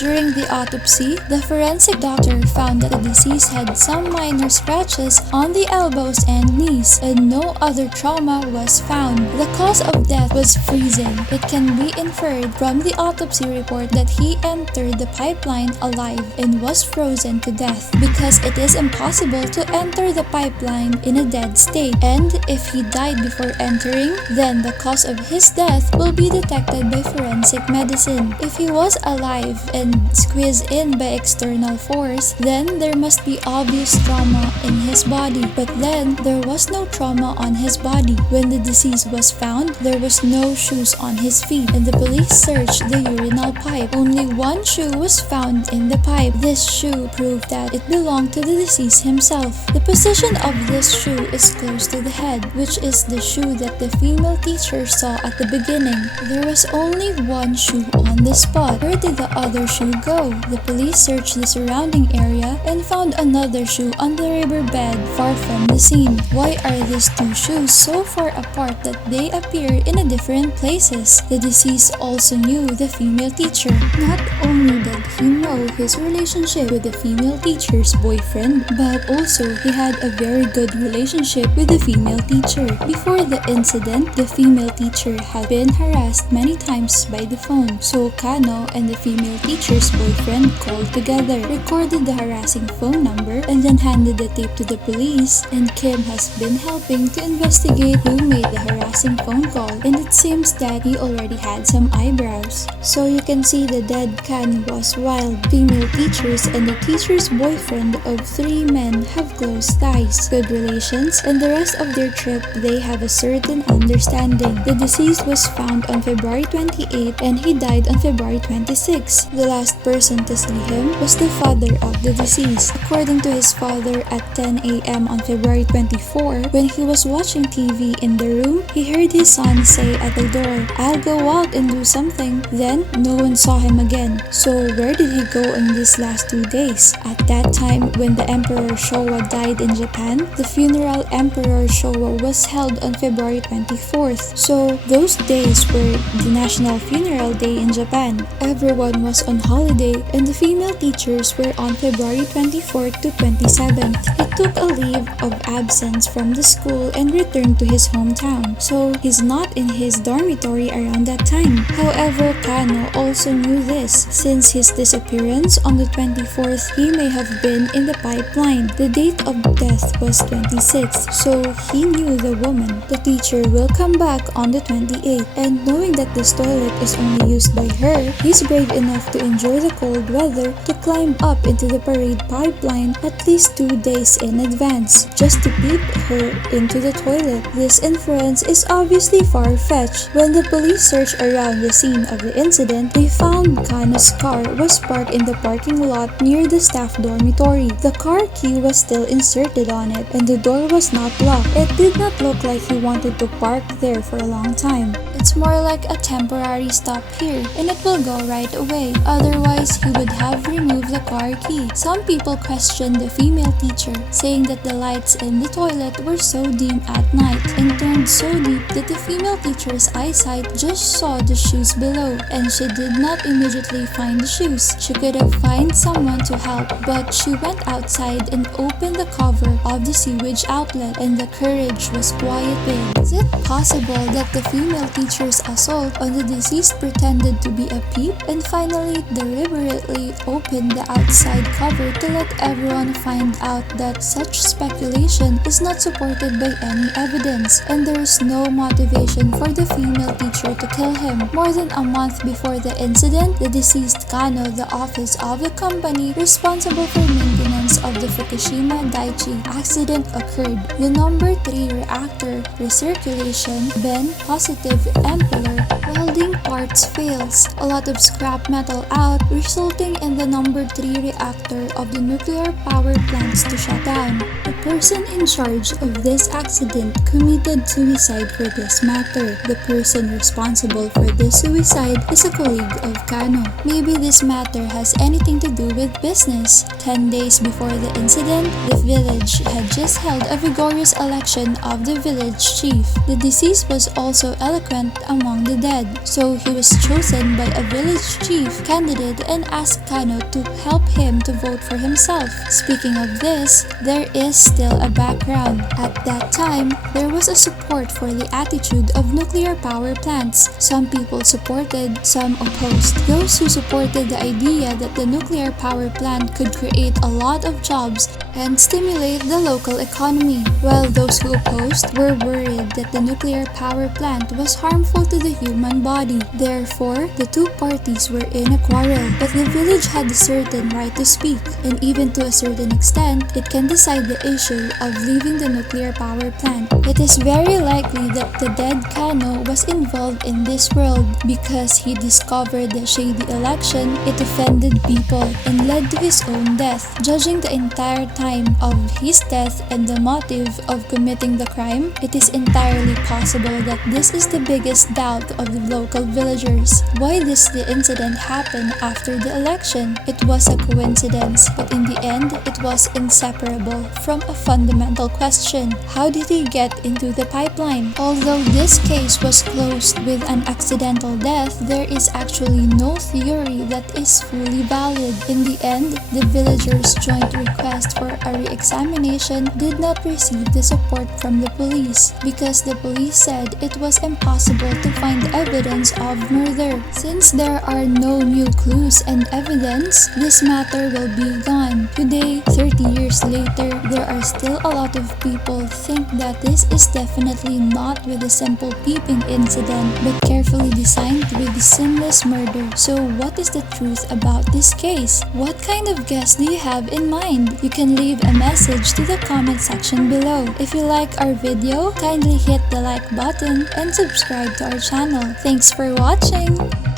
During the autopsy, the forensic doctor found that the deceased had some minor scratches on the elbows and knees, and no other trauma was found. The cause of death was freezing. It can be inferred from the autopsy report that he entered the pipeline alive and was frozen to death, because it is impossible to enter the pipeline in a dead state, and if he died before entering, then the cause of his death will be detected by forensic medicine. If he was alive and squeezed in by external force, then there must be obvious trauma in his body, but then there was no trauma on his body. When the deceased was found, there was no shoes on his feet, and the police searched the urinal pipe. Only one shoe was found in the pipe. This shoe proved that it belonged to the deceased himself. The position of this shoe is close to the head, which is the shoe that the female teacher saw at the beginning. There was only one shoe on the spot. Where did the other shoe go? The police searched the surrounding area and found another shoe on the riverbed far from the scene. Why are these two shoes so far apart that they appear in a different places? The deceased also knew the female teacher. Not only did he know his relationship with the female teacher's boyfriend, but also he had a very good relationship with the female teacher. Before the incident, the female teacher had been harassed many times by the phone, so Kano and the female teacher's boyfriend called together, recorded the harassing phone number, and then handed the tape to the police, and Kim has been helping to investigate who made the harassing phone call, and it seems that he already had some eyebrows. So you can see the dead Kano was wild. Female teachers and the teacher's boyfriend of 3 men have close ties, good relations, and the rest of their trip they have a certain understanding. The deceased was found on February 28 and he died on February 26. The last person to see him was the father of the deceased. According to his father, at 10 a.m. on February 24, when he was watching TV in the room, he heard his son say at the door, "I'll go out and do something." Then, no one saw him again. So where did he go in these last 2 days? At that time, when the Emperor Showa died in Japan, the funeral Emperor Showa was held on February 24th. So those days were the National Funeral Day in Japan. Everyone was on holiday and the female teachers were on February 24th to 27th. He took a leave of absence from the school and returned to his hometown. So he's not in his dormitory around that time. However, Kano also knew this. Since his disappearance on the 24th, he may have been in the pipeline. The date of death was 26th, so he knew the woman. The teacher will come back on the 28th, and knowing that this toilet is only used by her, he's brave enough to enjoy the cold weather to climb up into the parade pipeline at least 2 days in advance, just to peep her into the toilet. This inference is obviously far-fetched. When the police searched around the scene of the incident, they found Kano's car was parked in the parking lot near the staff dormitory. The car key was still inserted on it, and the door was not locked. It did not look like he wanted to park there for a long time. It's more like a temporary stop here, and it will go right away. Otherwise, he would have removed the car key. Some people questioned the female teacher, saying that the lights in the toilet were so dim at night and turned so deep that the female teacher's eyesight just saw the shoes below, and she did not immediately find the shoes. She could have found someone to help, but she went outside and opened the cover of the sewage outlet, and the carriage was quiet. Is it possible that the female teacher's assault on the deceased pretended to be a peep, and finally deliberately opened the outside cover to let everyone find out that such speculation is not supported by any evidence, and there is no motivation for the female teacher to kill him? More than a month before the incident, the deceased Kano, the office of the company responsible for maintenance of the Fukushima Daiichi accident occurred. The number 3 reactor recirculation bin positive impeller welding parts fails. A lot of scrap metal out, resulting in the number 3 reactor of the nuclear power plants to shut down. The person in charge of this accident committed suicide for this matter. The person responsible for this suicide is a colleague of Kano. Maybe this matter has anything to do with business. 10 days before the incident, the village had just held a vigorous election of the village chief. The deceased was also eloquent among the dead. so he was chosen by a village chief candidate and asked Kano to help him to vote for himself. Speaking of this, there is still a background. At that time, there was a support for the attitude of nuclear power plants. Some people supported, some opposed. Those who supported the idea that the nuclear power plant could create a lot of jobs and stimulate the local economy, while those who opposed were worried that the nuclear power plant was harmful to the human body. Therefore, the two parties were in a quarrel, but the village had a certain right to speak, and even to a certain extent, it can decide the issue of leaving the nuclear power plant. It is very likely that the dead Kano was involved in this world because he discovered the shady election, it offended people, and led to his own death. Judging the entire time of his death and the motive of committing the crime, it is entirely possible that this is the biggest doubt of the local villagers. Why does the incident happen after the election? It was a coincidence, but in the end, it was inseparable from a fundamental question. How did he get into the pipeline? Although this case was closed with an accidental death, there is actually no theory that is fully valid. In the end, the villagers' joint request for a re-examination did not receive the support from the police because the police said it was impossible to find evidence of murder. Since there are no new clues and evidence, this matter will be gone. Today, 30 years later, there are still a lot of people think that this is definitely not with a simple peeping incident, but carefully designed with a seamless murder. So what is the truth about this case? What kind of guess do you have in mind? You can leave a message to the comment section below. If you like our video, kindly hit the like button and subscribe to our channel. Thanks for watching!